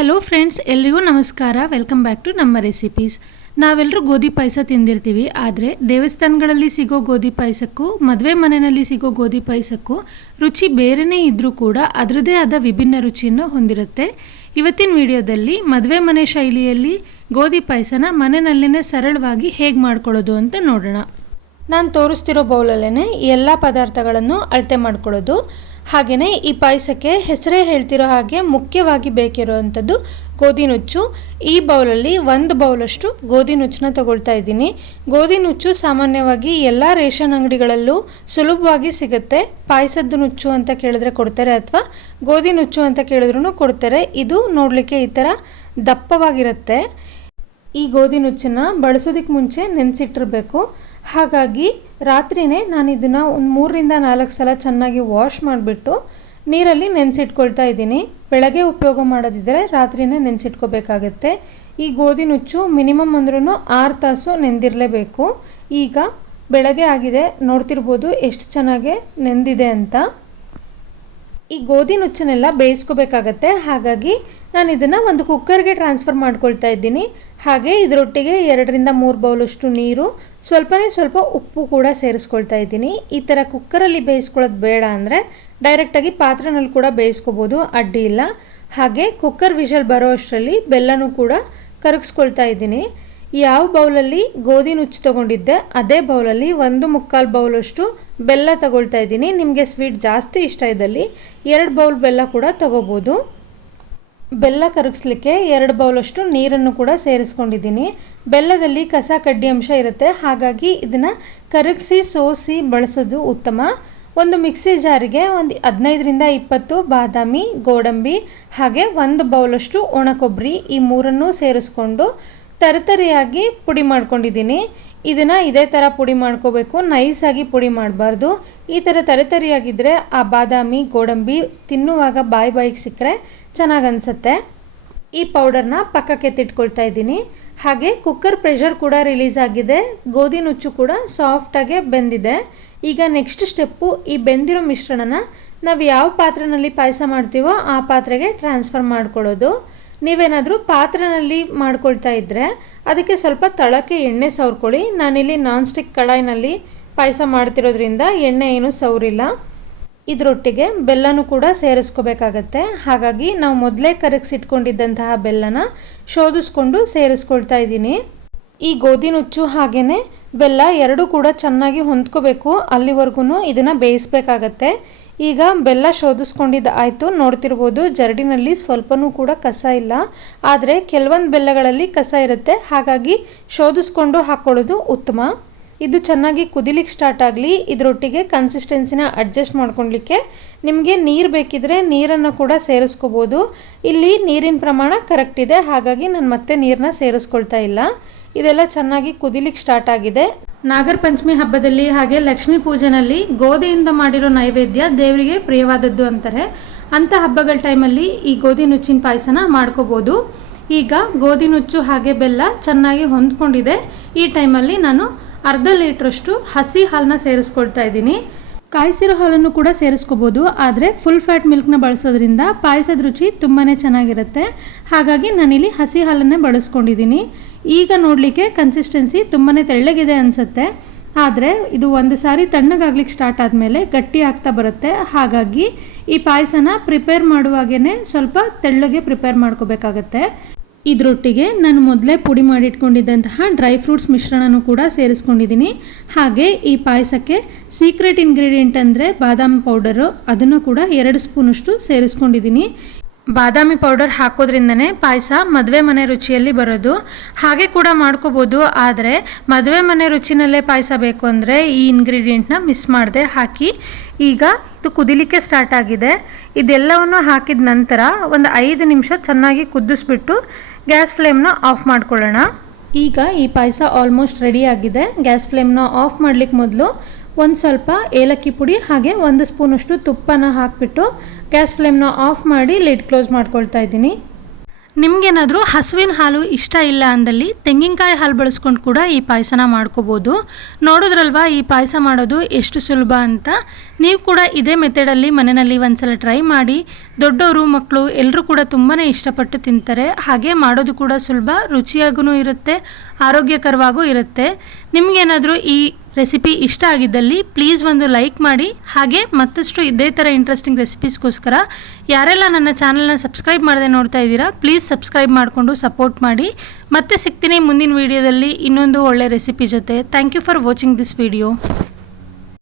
Hello friends, ಎಲ್ರಿಗೂ ನಮಸ್ಕಾರ. Welcome back to ನಮ್ಮ ರೆಸಿಪೀಸ್. ನಾವೆಲ್ಲರೂ ಗೋಧಿ ಪಾಯಸ ತಿಂದಿರ್ತೀವಿ. ಆದರೆ ದೇವಸ್ಥಾನಗಳಲ್ಲಿ ಸಿಗೋ ಗೋಧಿ ಪಾಯಸಕ್ಕೂ ಮದುವೆ ಮನೆಯಲ್ಲಿ ಸಿಗೋ ಗೋಧಿ ಪಾಯಸಕ್ಕೂ ರುಚಿ ಬೇರೆಯೇ ಇದ್ದರೂ ಕೂಡ ಅದರದೇ ಆದ ವಿಭಿನ್ನ ರುಚಿಯನ್ನು ಹೊಂದಿರುತ್ತೆ. ಇವತ್ತಿನ ವಿಡಿಯೋದಲ್ಲಿ ಮದುವೆ ಮನೆ ಶೈಲಿಯಲ್ಲಿ ಗೋಧಿ ಪಾಯಸನ ಮನೆಯಲ್ಲೇ ಸರಳವಾಗಿ ಹೇಗೆ ಮಾಡ್ಕೊಳ್ಳೋದು ಅಂತ ನೋಡೋಣ. ನಾನು ತೋರಿಸ್ತಿರೋ ಬೌಲಲ್ಲೇ ಎಲ್ಲ ಪದಾರ್ಥಗಳನ್ನು ಅಳತೆ ಮಾಡ್ಕೊಳ್ಳೋದು. ಹಾಗೆಯೇ ಈ ಪಾಯಸಕ್ಕೆ ಹೆಸರೇ ಹೇಳ್ತಿರೋ ಹಾಗೆ ಮುಖ್ಯವಾಗಿ ಬೇಕಿರುವಂಥದ್ದು ಗೋಧಿ ನುಚ್ಚು. ಈ ಬೌಲಲ್ಲಿ 1 ಬೌಲಷ್ಟು ಗೋಧಿ ನುಚ್ಚನ್ನ ತಗೊಳ್ತಾ ಇದ್ದೀನಿ. ಗೋಧಿ ನುಚ್ಚು ಸಾಮಾನ್ಯವಾಗಿ ಎಲ್ಲ ರೇಷನ್ ಅಂಗಡಿಗಳಲ್ಲೂ ಸುಲಭವಾಗಿ ಸಿಗುತ್ತೆ. ಪಾಯಸದ ನುಚ್ಚು ಅಂತ ಕೇಳಿದ್ರೆ ಕೊಡ್ತಾರೆ, ಅಥವಾ ಗೋಧಿ ನುಚ್ಚು ಅಂತ ಕೇಳಿದ್ರೂ ಕೊಡ್ತಾರೆ. ಇದು ನೋಡಲಿಕ್ಕೆ ಈ ಥರ ದಪ್ಪವಾಗಿರುತ್ತೆ. ಈ ಗೋಧಿ ನುಚ್ಚನ್ನು ಬಳಸೋದಕ್ಕೆ ಮುಂಚೆ ನೆನೆಸಿಟ್ಟಿರಬೇಕು. ಹಾಗಾಗಿ ರಾತ್ರಿಯೇ ನಾನು ಇದನ್ನು ಒಂದು 3 ರಿಂದ 4 ಸಲ ಚೆನ್ನಾಗಿ ವಾಶ್ ಮಾಡಿಬಿಟ್ಟು ನೀರಲ್ಲಿ ನೆನೆಸಿಟ್ಕೊಳ್ತಾ ಇದ್ದೀನಿ. ಬೆಳಗ್ಗೆ ಉಪಯೋಗ ಮಾಡೋದಿದ್ದರೆ ರಾತ್ರಿಯೇ ನೆನೆಸಿಟ್ಕೋಬೇಕಾಗತ್ತೆ. ಈ ಗೋಧಿ ನುಚ್ಚು ಮಿನಿಮಮ್ ಅಂದ್ರೂ 6 ತಾಸು ನೆಂದಿರಲೇಬೇಕು. ಈಗ ಬೆಳಗ್ಗೆ ಆಗಿದೆ, ನೋಡ್ತಿರ್ಬೋದು ಎಷ್ಟು ಚೆನ್ನಾಗಿ ನೆಂದಿದೆ ಅಂತ. ಈ ಗೋಧಿ ನುಚ್ಚನ್ನೆಲ್ಲ ಬೇಯಿಸ್ಕೋಬೇಕಾಗತ್ತೆ. ಹಾಗಾಗಿ ನಾನು ಇದನ್ನು ಒಂದು ಕುಕ್ಕರ್ಗೆ ಟ್ರಾನ್ಸ್ಫರ್ ಮಾಡ್ಕೊಳ್ತಾ ಇದ್ದೀನಿ. ಹಾಗೆ ಇದರೊಟ್ಟಿಗೆ 2 ರಿಂದ 3 ಬೌಲಷ್ಟು ನೀರು, ಸ್ವಲ್ಪ ಉಪ್ಪು ಕೂಡ ಸೇರಿಸ್ಕೊಳ್ತಾ ಇದ್ದೀನಿ. ಈ ಥರ ಕುಕ್ಕರಲ್ಲಿ ಬೇಯಿಸ್ಕೊಳ್ಳೋದು ಬೇಡ ಅಂದರೆ ಡೈರೆಕ್ಟಾಗಿ ಪಾತ್ರೆನಲ್ಲಿ ಕೂಡ ಬೇಯಿಸ್ಕೋಬೋದು, ಅಡ್ಡಿ ಇಲ್ಲ. ಹಾಗೆ ಕುಕ್ಕರ್ ವಿಷಲ್ ಬರೋ ಅಷ್ಟರಲ್ಲಿ ಬೆಲ್ಲನೂ ಕೂಡ ಕರಗಿಸ್ಕೊಳ್ತಾ ಇದ್ದೀನಿ. ಯಾವ ಬೌಲಲ್ಲಿ ಗೋಧಿ ನುಚ್ಚು ತೊಗೊಂಡಿದ್ದೆ ಅದೇ ಬೌಲಲ್ಲಿ 1/4 ಬೌಲಷ್ಟು ಬೆಲ್ಲ ತಗೊಳ್ತಾ ಇದ್ದೀನಿ. ನಿಮಗೆ ಸ್ವೀಟ್ ಜಾಸ್ತಿ ಇಷ್ಟ ಇದ್ದಲ್ಲಿ 2 ಬೌಲ್ ಬೆಲ್ಲ ಕೂಡ ತಗೋಬೋದು. ಬೆಲ್ಲ ಕರಗಿಸ್ಲಿಕ್ಕೆ 2 ಬೌಲಷ್ಟು ನೀರನ್ನು ಕೂಡ ಸೇರಿಸ್ಕೊಂಡಿದ್ದೀನಿ. ಬೆಲ್ಲದಲ್ಲಿ ಕಸ ಕಡ್ಡಿ ಅಂಶ ಇರುತ್ತೆ, ಹಾಗಾಗಿ ಇದನ್ನು ಕರಗಿಸಿ ಸೋಸಿ ಬಳಸೋದು ಉತ್ತಮ. ಒಂದು ಮಿಕ್ಸಿ ಜಾರಿಗೆ ಒಂದು 15 ರಿಂದ 20 ಬಾದಾಮಿ, ಗೋಡಂಬಿ ಹಾಗೆ 1 ಬೌಲಷ್ಟು ಒಣ ಕೊಬ್ಬರಿ, ಈ 3ನ್ನೂ ಸೇರಿಸ್ಕೊಂಡು ತರತರಿಯಾಗಿ ಪುಡಿ ಮಾಡ್ಕೊಂಡಿದ್ದೀನಿ. ಇದನ್ನು ಇದೇ ಥರ ಪುಡಿ ಮಾಡ್ಕೋಬೇಕು, ನೈಸಾಗಿ ಪುಡಿ ಮಾಡಬಾರ್ದು. ಈ ಥರ ತರತರಿಯಾಗಿದ್ದರೆ ಆ ಬಾದಾಮಿ ಗೋಡಂಬಿ ತಿನ್ನುವಾಗ ಬಾಯಿಗೆ ಸಿಕ್ಕರೆ ಚೆನ್ನಾಗಿ ಅನಿಸುತ್ತೆ. ಈ ಪೌಡರ್ನ ಪಕ್ಕಕ್ಕೆ ಎತ್ತಿಟ್ಕೊಳ್ತಾ ಇದ್ದೀನಿ. ಹಾಗೆ ಕುಕ್ಕರ್ ಪ್ರೆಷರ್ ಕೂಡ ರಿಲೀಸ್ ಆಗಿದೆ. ಗೋಧಿ ನುಚ್ಚು ಕೂಡ ಸಾಫ್ಟಾಗೆ ಬೆಂದಿದೆ. ಈಗ ನೆಕ್ಸ್ಟ್ ಸ್ಟೆಪ್ಪು, ಈ ಬೆಂದಿರೋ ಮಿಶ್ರಣನ ನಾವು ಯಾವ ಪಾತ್ರೆಯಲ್ಲಿ ಪಾಯಸ ಮಾಡ್ತೀವೋ ಆ ಪಾತ್ರೆಗೆ ಟ್ರಾನ್ಸ್ಫರ್ ಮಾಡ್ಕೊಳ್ಳೋದು. ನೀವೇನಾದರೂ ಪಾತ್ರೆಯಲ್ಲಿ ಮಾಡ್ಕೊಳ್ತಾ ಇದ್ದರೆ ಅದಕ್ಕೆ ಸ್ವಲ್ಪ ತಳಕ್ಕೆ ಎಣ್ಣೆ ಸವರ್ಕೊಳ್ಳಿ. ನಾನಿಲ್ಲಿ ನಾನ್ ಸ್ಟಿಕ್ ಕಡಾಯಿನಲ್ಲಿ ಪಾಯಸ ಮಾಡ್ತಿರೋದ್ರಿಂದ ಎಣ್ಣೆ ಏನೂ ಸವರಿಲ್ಲ. ಇದರೊಟ್ಟಿಗೆ ಬೆಲ್ಲನೂ ಕೂಡ ಸೇರಿಸ್ಕೋಬೇಕಾಗತ್ತೆ. ಹಾಗಾಗಿ ನಾವು ಮೊದಲೇ ಕರಗಿಸಿಟ್ಕೊಂಡಿದ್ದಂತಹ ಬೆಲ್ಲನ ಶೋಧಿಸ್ಕೊಂಡು ಸೇರಿಸ್ಕೊಳ್ತಾ ಇದ್ದೀನಿ. ಈ ಗೋಧಿ ನುಚ್ಚು ಹಾಗೆಯೇ ಬೆಲ್ಲ ಎರಡೂ ಕೂಡ ಚೆನ್ನಾಗಿ ಹೊಂದ್ಕೋಬೇಕು, ಅಲ್ಲಿವರೆಗೂ ಇದನ್ನು ಬೇಯಿಸ್ಬೇಕಾಗತ್ತೆ. ಈಗ ಬೆಲ್ಲ ಶೋಧಿಸ್ಕೊಂಡಿದ್ದು ಆಯಿತು. ನೋಡ್ತಿರ್ಬೋದು ಜರಡಿನಲ್ಲಿ ಸ್ವಲ್ಪನೂ ಕೂಡ ಕಸ ಇಲ್ಲ. ಆದರೆ ಕೆಲವೊಂದು ಬೆಲ್ಲಗಳಲ್ಲಿ ಕಸ ಇರುತ್ತೆ, ಹಾಗಾಗಿ ಶೋಧಿಸ್ಕೊಂಡು ಹಾಕ್ಕೊಳ್ಳೋದು ಉತ್ತಮ. ಇದು ಚೆನ್ನಾಗಿ ಕುದಿಲಿಕ್ಕೆ ಸ್ಟಾರ್ಟ್ ಆಗಲಿ. ಇದರೊಟ್ಟಿಗೆ ಕನ್ಸಿಸ್ಟೆನ್ಸಿನ ಅಡ್ಜಸ್ಟ್ ಮಾಡ್ಕೊಳ್ಲಿಕ್ಕೆ ನಿಮಗೆ ನೀರು ಬೇಕಿದ್ರೆ ನೀರನ್ನು ಕೂಡ ಸೇರಿಸ್ಕೋಬೋದು. ಇಲ್ಲಿ ನೀರಿನ ಪ್ರಮಾಣ ಕರೆಕ್ಟ್ ಇದೆ, ಹಾಗಾಗಿ ನಾನು ಮತ್ತೆ ನೀರನ್ನ ಸೇರಿಸ್ಕೊಳ್ತಾ ಇಲ್ಲ. ಇದೆಲ್ಲ ಚೆನ್ನಾಗಿ ಕುದಿಲಿಕ್ಕೆ ಸ್ಟಾರ್ಟ್ ಆಗಿದೆ. ನಾಗರ ಪಂಚಮಿ ಹಬ್ಬದಲ್ಲಿ ಹಾಗೆ ಲಕ್ಷ್ಮೀ ಪೂಜೆನಲ್ಲಿ ಗೋಧಿಯಿಂದ ಮಾಡಿರೋ ನೈವೇದ್ಯ ದೇವರಿಗೆ ಪ್ರಿಯವಾದದ್ದು ಅಂತಾರೆ. ಅಂಥ ಹಬ್ಬಗಳ ಟೈಮಲ್ಲಿ ಈ ಗೋಧಿ ನುಚ್ಚಿನ ಪಾಯಸನ ಮಾಡ್ಕೋಬೋದು. ಈಗ ಗೋಧಿ ನುಚ್ಚು ಹಾಗೆ ಬೆಲ್ಲ ಚೆನ್ನಾಗಿ ಹೊಂದ್ಕೊಂಡಿದೆ. ಈ ಟೈಮಲ್ಲಿ ನಾನು ಅರ್ಧ ಲೀಟ್ರಷ್ಟು ಹಸಿ ಹಾಲನ್ನ ಸೇರಿಸ್ಕೊಳ್ತಾ ಇದ್ದೀನಿ. ಕಾಯಿಸಿರೋ ಹಾಲನ್ನು ಕೂಡ ಸೇರಿಸ್ಕೋಬೋದು, ಆದರೆ ಫುಲ್ ಫ್ಯಾಟ್ ಮಿಲ್ಕ್ನ ಬಳಸೋದ್ರಿಂದ ಪಾಯಸದ ರುಚಿ ತುಂಬಾ ಚೆನ್ನಾಗಿರುತ್ತೆ. ಹಾಗಾಗಿ ನಾನಿಲ್ಲಿ ಹಸಿ ಹಾಲನ್ನೇ ಬಳಸ್ಕೊಂಡಿದ್ದೀನಿ. ಈಗ ನೋಡಲಿಕ್ಕೆ ಕನ್ಸಿಸ್ಟೆನ್ಸಿ ತುಂಬಾ ತೆಳ್ಳಗಿದೆ ಅನಿಸುತ್ತೆ, ಆದರೆ ಇದು ಒಂದು ಸಾರಿ ತಣ್ಣಗಾಗ್ಲಿಕ್ಕೆ ಸ್ಟಾರ್ಟ್ ಆದಮೇಲೆ ಗಟ್ಟಿ ಆಗ್ತಾ ಬರುತ್ತೆ. ಹಾಗಾಗಿ ಈ ಪಾಯಸನ ಪ್ರಿಪೇರ್ ಮಾಡುವಾಗೇ ಸ್ವಲ್ಪ ತೆಳ್ಳಗೆ ಪ್ರಿಪೇರ್ ಮಾಡ್ಕೋಬೇಕಾಗತ್ತೆ. ಇದರೊಟ್ಟಿಗೆ ನಾನು ಮೊದಲೇ ಪುಡಿ ಮಾಡಿಟ್ಕೊಂಡಿದ್ದಂತಹ ಡ್ರೈ ಫ್ರೂಟ್ಸ್ ಮಿಶ್ರಣನೂ ಕೂಡ ಸೇರಿಸ್ಕೊಂಡಿದ್ದೀನಿ. ಹಾಗೆ ಈ ಪಾಯಸಕ್ಕೆ ಸೀಕ್ರೆಟ್ ಇಂಗ್ರೀಡಿಯೆಂಟ್ ಅಂದರೆ ಬಾದಾಮಿ ಪೌಡರು, ಅದನ್ನು ಕೂಡ 2 ಸ್ಪೂನಷ್ಟು ಸೇರಿಸ್ಕೊಂಡಿದ್ದೀನಿ. ಬಾದಾಮಿ ಪೌಡರ್ ಹಾಕೋದ್ರಿಂದನೇ ಪಾಯಸ ಮದುವೆ ಮನೆ ರುಚಿಯಲ್ಲಿ ಬರೋದು. ಹಾಗೆ ಕೂಡ ಮಾಡ್ಕೋಬೋದು, ಆದರೆ ಮದುವೆ ಮನೆ ರುಚಿನಲ್ಲೇ ಪಾಯಸ ಬೇಕು ಅಂದರೆ ಈ ಇಂಗ್ರೀಡಿಯೆಂಟ್ನ ಮಿಸ್ ಮಾಡದೆ ಹಾಕಿ. ಈಗ ಇದು ಕುದಿಲಿಕ್ಕೆ ಸ್ಟಾರ್ಟ್ ಆಗಿದೆ. ಇದೆಲ್ಲವನ್ನು ಹಾಕಿದ ನಂತರ ಒಂದು 5 ನಿಮಿಷ ಚೆನ್ನಾಗಿ ಕುದಿಸ್ಬಿಟ್ಟು ಗ್ಯಾಸ್ ಫ್ಲೇಮ್ನ ಆಫ್ ಮಾಡ್ಕೊಳ್ಳೋಣ. ಈಗ ಈ ಪಾಯಸ ಆಲ್ಮೋಸ್ಟ್ ರೆಡಿ ಆಗಿದೆ. ಗ್ಯಾಸ್ ಫ್ಲೇಮ್ನ ಆಫ್ ಮಾಡಲಿಕ್ಕೆ ಮೊದಲು ಒಂದು ಸ್ವಲ್ಪ ಏಲಕ್ಕಿ ಪುಡಿ ಹಾಗೆ 1 ಸ್ಪೂನಷ್ಟು ತುಪ್ಪನ ಹಾಕಿಬಿಟ್ಟು ಗ್ಯಾಸ್ ಫ್ಲೇಮ್ನ ಆಫ್ ಮಾಡಿ ಲಿಡ್ ಕ್ಲೋಸ್ ಮಾಡ್ಕೊಳ್ತಾ ಇದ್ದೀನಿ. ನಿಮಗೇನಾದರೂ ಹಸುವಿನ ಹಾಲು ಇಷ್ಟ ಇಲ್ಲ ಅಂದಲ್ಲಿ ತೆಂಗಿನಕಾಯಿ ಹಾಲು ಬಳಸ್ಕೊಂಡು ಕೂಡ ಈ ಪಾಯಸನ ಮಾಡ್ಕೋಬೋದು. ನೋಡಿದ್ರಲ್ವಾ ಈ ಪಾಯಸ ಮಾಡೋದು ಎಷ್ಟು ಸುಲಭ ಅಂತ. ನೀವು ಕೂಡ ಇದೇ ಮೆಥಡಲ್ಲಿ ಮನೆಯಲ್ಲಿ ಒಂದ್ಸಲ ಟ್ರೈ ಮಾಡಿ. ದೊಡ್ಡವರು ಮಕ್ಕಳು ಎಲ್ಲರೂ ಕೂಡ ತುಂಬಾ ಇಷ್ಟಪಟ್ಟು ತಿಂತಾರೆ. ಹಾಗೆ ಮಾಡೋದು ಕೂಡ ಸುಲಭ, ರುಚಿಯಾಗೂ ಇರುತ್ತೆ, ಆರೋಗ್ಯಕರವಾಗೂ ಇರುತ್ತೆ. ನಿಮಗೇನಾದರೂ ಈ ರೆಸಿಪಿ ಇಷ್ಟ ಆಗಿದ್ದಲ್ಲಿ ಪ್ಲೀಸ್ ಒಂದು ಲೈಕ್ ಮಾಡಿ. ಹಾಗೆ ಮತ್ತಷ್ಟು ಇದೇ ಥರ ಇಂಟ್ರೆಸ್ಟಿಂಗ್ ರೆಸಿಪೀಸ್ಗೋಸ್ಕರ ಯಾರೆಲ್ಲ ನನ್ನ ಚಾನಲ್ನ ಸಬ್ಸ್ಕ್ರೈಬ್ ಮಾಡದೆ ನೋಡ್ತಾ ಇದ್ದೀರಾ ಪ್ಲೀಸ್ ಸಬ್ಸ್ಕ್ರೈಬ್ ಮಾಡಿಕೊಂಡು ಸಪೋರ್ಟ್ ಮಾಡಿ. ಮತ್ತೆ ಸಿಗ್ತೀನಿ ಮುಂದಿನ ವೀಡಿಯೋದಲ್ಲಿ ಇನ್ನೊಂದು ಒಳ್ಳೆ ರೆಸಿಪಿ ಜೊತೆ. Thank you for watching this video.